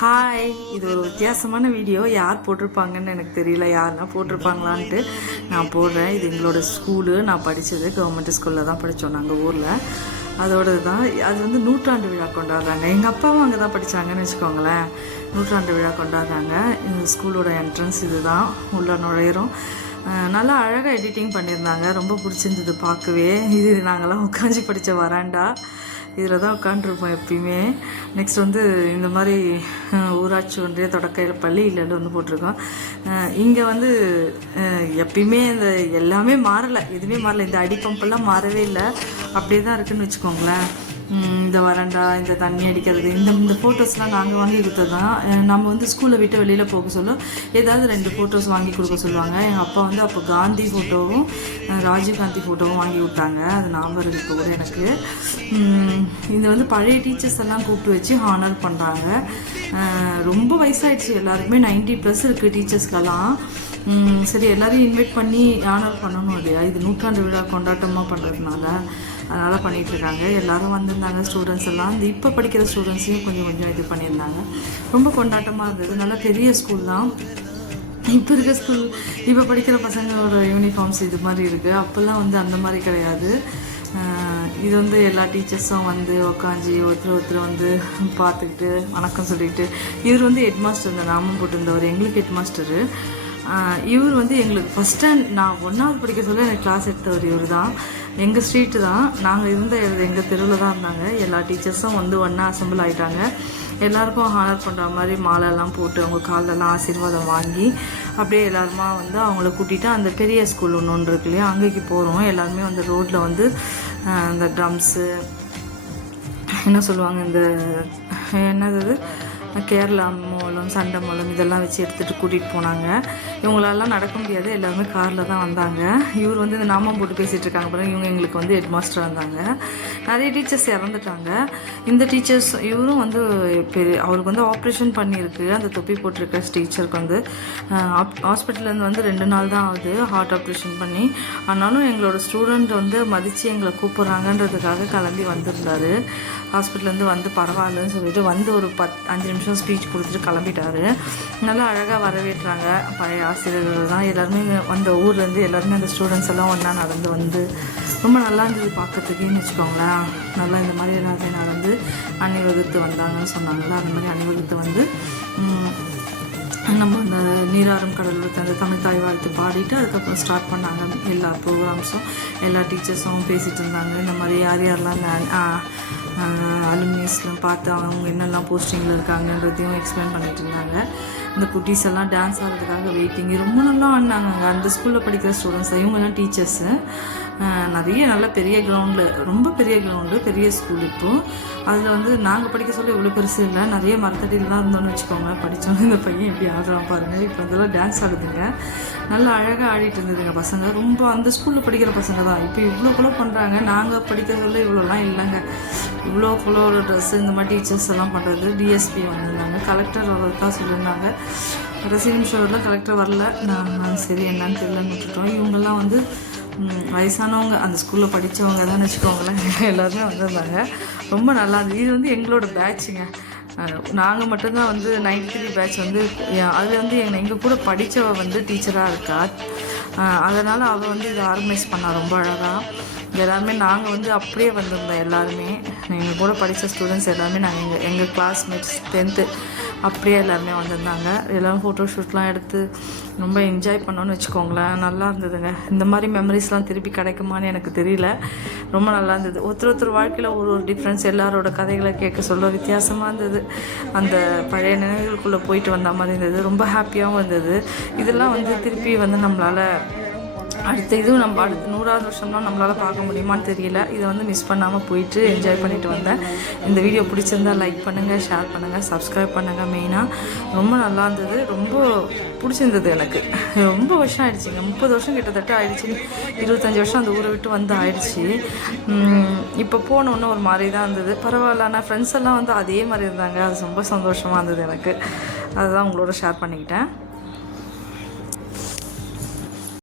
Hi இது ஒரு வித்தியாசமான வீடியோ யார் போட்டிருப்பாங்கன்னு எனக்கு தெரியல. யாருன்னா போட்டிருப்பாங்களான்ட்டு நான் போடுறேன். இது எங்களோட ஸ்கூலு நான் படித்தது கவர்மெண்ட் ஸ்கூலில் தான் படித்தோம் நாங்கள் ஊரில். அதோடது தான் அது வந்து நூற்றாண்டு விழா கொண்டாடுறாங்க. எங்கள் அப்பாவும் அங்கே தான் படித்தாங்கன்னு வச்சுக்கோங்களேன். நூற்றாண்டு விழா கொண்டாடுறாங்க. இந்த ஸ்கூலோட என்ட்ரன்ஸ் இதுதான். உள்ளே நுழையிறோம். நல்லா அழகாக எடிட்டிங் பண்ணியிருந்தாங்க. ரொம்ப பிடிச்சிருந்தது பார்க்கவே. இது நாங்களாம் உட்காந்து படித்த வராண்டா? இதில் தான் உட்காண்ட்ருப்போம் எப்பயுமே. நெக்ஸ்ட் வந்து இந்த மாதிரி ஊராட்சி ஒன்றிய தொடக்கையில் பள்ளி இல்லைன்னு வந்து போட்டிருக்கோம். இங்கே வந்து எப்பயுமே இந்த எல்லாமே மாறலை. எதுவுமே மாறலை. இந்த அடி பம்பெல்லாம் மாறவே இல்லை. அப்படியே தான் இருக்குன்னு வச்சுக்கோங்களேன். இந்த வரண்டா இந்த தண்ணி அடிக்கிறது இந்த இந்த ஃபோட்டோஸ்லாம் நாங்கள் வாங்கி கொடுத்தது தான் நம்ம வந்து ஸ்கூலை விட்டு வெளியில் போக சொல்ல ஏதாவது ரெண்டு ஃபோட்டோஸ் வாங்கி கொடுக்க சொல்லுவாங்க. எங்கள் அப்பா வந்து அப்போ காந்தி ஃபோட்டோவும் ராஜீவ் காந்தி ஃபோட்டோவும் வாங்கி கொடுத்தாங்க அது ஞாபகம் இருக்கு கூட எனக்கு. இது வந்து பழைய டீச்சர்ஸ் எல்லாம் கூப்பிட்டு வச்சு ஹானர் பண்ணுறாங்க ரொம்ப வயசாயிடுச்சு எல்லாருக்குமே. 90 ப்ளஸ் இருக்குது டீச்சர்ஸ்க்கெல்லாம் சரி எல்லாரையும் இன்வைட் பண்ணி ஆனர் பண்ணணும் இல்லையா? இது நூற்றாண்டு விழா கொண்டாட்டமாக பண்ணுறதுனால அதனால் பண்ணிகிட்ருக்காங்க எல்லோரும் வந்திருந்தாங்க ஸ்டூடெண்ட்ஸ் எல்லாம். இந்த இப்போ படிக்கிற ஸ்டூடெண்ட்ஸையும் கொஞ்சம் கொஞ்சம் இது பண்ணியிருந்தாங்க. ரொம்ப கொண்டாட்டமாக இருந்தது. நல்லா பெரிய ஸ்கூல் தான். இப்போ இருக்க ஸ்கூல் இப்போ படிக்கிற பசங்களோட யூனிஃபார்ம்ஸ் இது மாதிரி இருக்குது அப்போல்லாம் வந்து அந்த மாதிரி கிடையாது. இது வந்து எல்லா டீச்சர்ஸும் வந்து உக்காஞ்சி ஒருத்தர் ஒருத்தர் வந்து பார்த்துக்கிட்டு வணக்கம் சொல்லிட்டு இவர் வந்து ஹெட்மாஸ்டர் இந்த நாமம் போட்டிருந்தவர். எங்களுக்கு ஹெட்மாஸ்டரு இவர் வந்து எங்களுக்கு ஃபஸ்ட் ஸ்டாண்ட் நான் ஒன்றாவது படிக்க சொல்ல எனக்கு கிளாஸ் எடுத்தவர் இவர் தான் எங்கள் ஸ்ட்ரீட்டு தான். நாங்கள் இருந்த எங்கள் தெருவில் தான் இருந்தாங்க. எல்லா டீச்சர்ஸும் வந்து ஒன்றா அசம்பிள் ஆகிட்டாங்க எல்லாருக்கும் ஹானர் பண்ணுற மாதிரி மாலைலாம் போட்டு அவங்க காலெல்லாம் ஆசீர்வாதம் வாங்கி அப்படியே எல்லாருமா வந்து அவங்கள கூட்டிகிட்டு அந்த பெரிய ஸ்கூல் ஒன்று ஒன்று இருக்கு இல்லையா? அங்கேக்கு போகிறோம் எல்லாருமே வந்து ரோட்டில் வந்து இந்த ட்ரம்ஸு என்ன சொல்லுவாங்க இந்த என்னது கேரளா மூலம் சண்டை மூலம் இதெல்லாம் வச்சு எடுத்துகிட்டு கூட்டிகிட்டு போனாங்க. இவங்களெல்லாம் நடக்க முடியாது. எல்லாருமே காரில் தான் வந்தாங்க. இவர் வந்து இந்த நாமம் போட்டு பேசிகிட்டு இருக்காங்க பாருங்க. இவங்க எங்களுக்கு வந்து ஹெட் மாஸ்டர் வந்தாங்க நிறைய டீச்சர்ஸ் இறந்துட்டாங்க. இந்த டீச்சர்ஸ் இவரும் வந்து பெரிய அவருக்கு வந்து ஆப்ரேஷன் பண்ணியிருக்கு. அந்த தொப்பி போட்டிருக்க டீச்சருக்கு வந்து ஹாஸ்பிட்டல்லேருந்து வந்து ரெண்டு நாள் தான் ஆகுது. ஹார்ட் ஆப்ரேஷன் பண்ணி. ஆனாலும் எங்களோட ஸ்டூடெண்ட் வந்து மதித்து எங்களை கூப்பிட்றாங்கன்றதுக்காக கிளம்பி வந்திருந்தாரு. ஹாஸ்பிட்டல்லேருந்து வந்து பரவாயில்லன்னு சொல்லிட்டு வந்து ஒரு பத் அஞ்சு நிமிஷம் ஸ்பீச் கொடுத்துட்டு கிளம்பிட்டாரு. நல்லா அழகாக வரவேற்றாங்க. பழைய ஆசிரியர்கள் தான். எல்லாருமே அந்த ஊர்லேருந்து எல்லாருமே அந்த ஸ்டூடெண்ட்ஸ் எல்லாம் ஒன்றா நடந்து வந்து ரொம்ப நல்லா இருந்தது பார்க்கறதுக்குன்னு வச்சுக்கோங்களேன். நல்லா இந்த மாதிரி எல்லாருமே நடந்து அணிவகுத்து வந்தாங்கன்னு சொன்னாங்களா அந்த மாதிரி அணிவகுத்து வந்து நம்ம அந்த நீராறும் கடல் அந்த தமிழ் தாய் வாழ்த்து பாடிட்டு அதுக்கப்புறம் ஸ்டார்ட் பண்ணாங்க எல்லா ப்ரோக்ராம்ஸும் எல்லா டீச்சர்ஸும் பேசிகிட்டு இருந்தாங்க. இந்த மாதிரி யார் யாரெல்லாம் அலுமினியஸ்லாம் பார்த்து அவங்க என்னெல்லாம் போஸ்டிங்கில் இருக்காங்கன்றதையும் எக்ஸ்பிளைன் பண்ணிட்டு இருந்தாங்க. இந்த குட்டீஸ் எல்லாம் டான்ஸ் ஆடுறதுக்காக வெயிட்டிங் ரொம்ப நல்லா ஆடினாங்க அந்த ஸ்கூலில் படிக்கிற ஸ்டூடெண்ட்ஸ் இவங்கெல்லாம் டீச்சர்ஸு நிறைய நல்ல பெரிய கிரவுண்டில் ரொம்ப பெரிய கிரவுண்டு பெரிய ஸ்கூல் இப்போது அதில் வந்து நாங்கள் படிக்க சொல்ல இவ்வளோ பெருசு இல்லை. நிறைய மரத்தடியிலாம் இருந்தோம்னு வச்சுக்கோங்க. படித்தவங்க இந்த பையன் எப்படி ஆடுறான் பாருங்கள் இப்போ இதெல்லாம் டான்ஸ் ஆடுதுங்க. நல்லா அழகாக ஆடிட்டு இருந்ததுங்க பசங்க. ரொம்ப அந்த ஸ்கூலில் படிக்கிற பசங்க தான். இப்போ இவ்வளோ கூட பண்ணுறாங்க நாங்கள் படிக்க சொல்ல இவ்வளோலாம் இல்லைங்க இவ்வளோ ஃபுல்லோ ட்ரெஸ் இந்த மாதிரி டீச்சர்ஸ் எல்லாம் பண்ணுறது டிஎஸ்பி வந்திருந்தாங்க. கலெக்டர் தான் சொல்லியிருந்தாங்க. கடைசி நிமிஷம் வரல. கலெக்டர் வரல. நான் சரி என்னன்னு தெரியலன்னு விட்டுட்டோம் இவங்கெல்லாம் வந்து வயசானவங்க அந்த ஸ்கூலில் படித்தவங்க தான் வச்சுக்கோங்களேன். எல்லாருமே வந்திருந்தாங்க. ரொம்ப நல்லா இருந்தது. இது வந்து எங்களோட பேட்சுங்க நாங்கள் மட்டும்தான் வந்து நைன்டி த்ரீ பேட்ச் வந்து அதில் வந்து எங்கள் எங்கள் கூட படித்தவ வந்து டீச்சராக இருக்கா. அதனால் அவள் வந்து இதை ஆர்கனைஸ் பண்ணா ரொம்ப அழகாக எல்லாருமே நாங்கள் வந்து அப்படியே வந்திருந்தோம் எல்லாருமே. எங்கள் கூட படித்த ஸ்டூடெண்ட்ஸ் எல்லாருமே நாங்கள் எங்கள் எங்கள் கிளாஸ்மேட்ஸ் டென்த்து அப்படியே எல்லாருமே வந்திருந்தாங்க. எல்லோரும் ஃபோட்டோ ஷூட்லாம் எடுத்து ரொம்ப என்ஜாய் பண்ணோன்னு வச்சுக்கோங்களேன். நல்லா இருந்ததுங்க. இந்த மாதிரி மெமரிஸ்லாம் திருப்பி கிடைக்குமான்னு எனக்கு தெரியல. ரொம்ப நல்லா இருந்தது. ஒருத்தர் ஒருத்தர் வாழ்க்கையில் ஒரு ஒரு டிஃப்ரென்ஸ் எல்லாரோட கதைகளை கேட்க சொல்ல வித்தியாசமாக இருந்தது. அந்த பழைய நினைவுகளுக்குள்ளே போயிட்டு வந்த மாதிரி இருந்தது. ரொம்ப ஹாப்பியாகவும் இருந்தது. இதெல்லாம் வந்து திருப்பி வந்து நம்மளால் அடுத்த இதுவும் நம்ம அடுத்த நூறாவது வருஷம்லாம் நம்மளால் பார்க்க முடியுமான்னு தெரியல. இதை வந்து மிஸ் பண்ணாமல் போயிட்டு என்ஜாய் பண்ணிட்டு வந்தேன். இந்த வீடியோ பிடிச்சிருந்தா லைக் பண்ணுங்கள் ஷேர் பண்ணுங்கள் சப்ஸ்கிரைப் பண்ணுங்கள் மெயினாக ரொம்ப நல்லா இருந்தது. ரொம்ப பிடிச்சிருந்தது எனக்கு. ரொம்ப வருஷம் ஆயிடுச்சுங்க. முப்பது வருஷம் கிட்டத்தட்ட ஆயிடுச்சு. இருபத்தஞ்சி வருஷம் அந்த ஊரை விட்டு வந்து ஆயிடுச்சு. இப்போ போனோன்னு ஒரு மாதிரி தான் இருந்தது. பரவாயில்ல ஆனால் ஃப்ரெண்ட்ஸ் எல்லாம் வந்து அதே மாதிரி இருந்தாங்க. அது ரொம்ப சந்தோஷமாக இருந்தது எனக்கு. அதுதான் உங்களோட ஷேர் பண்ணிக்கிட்டேன்.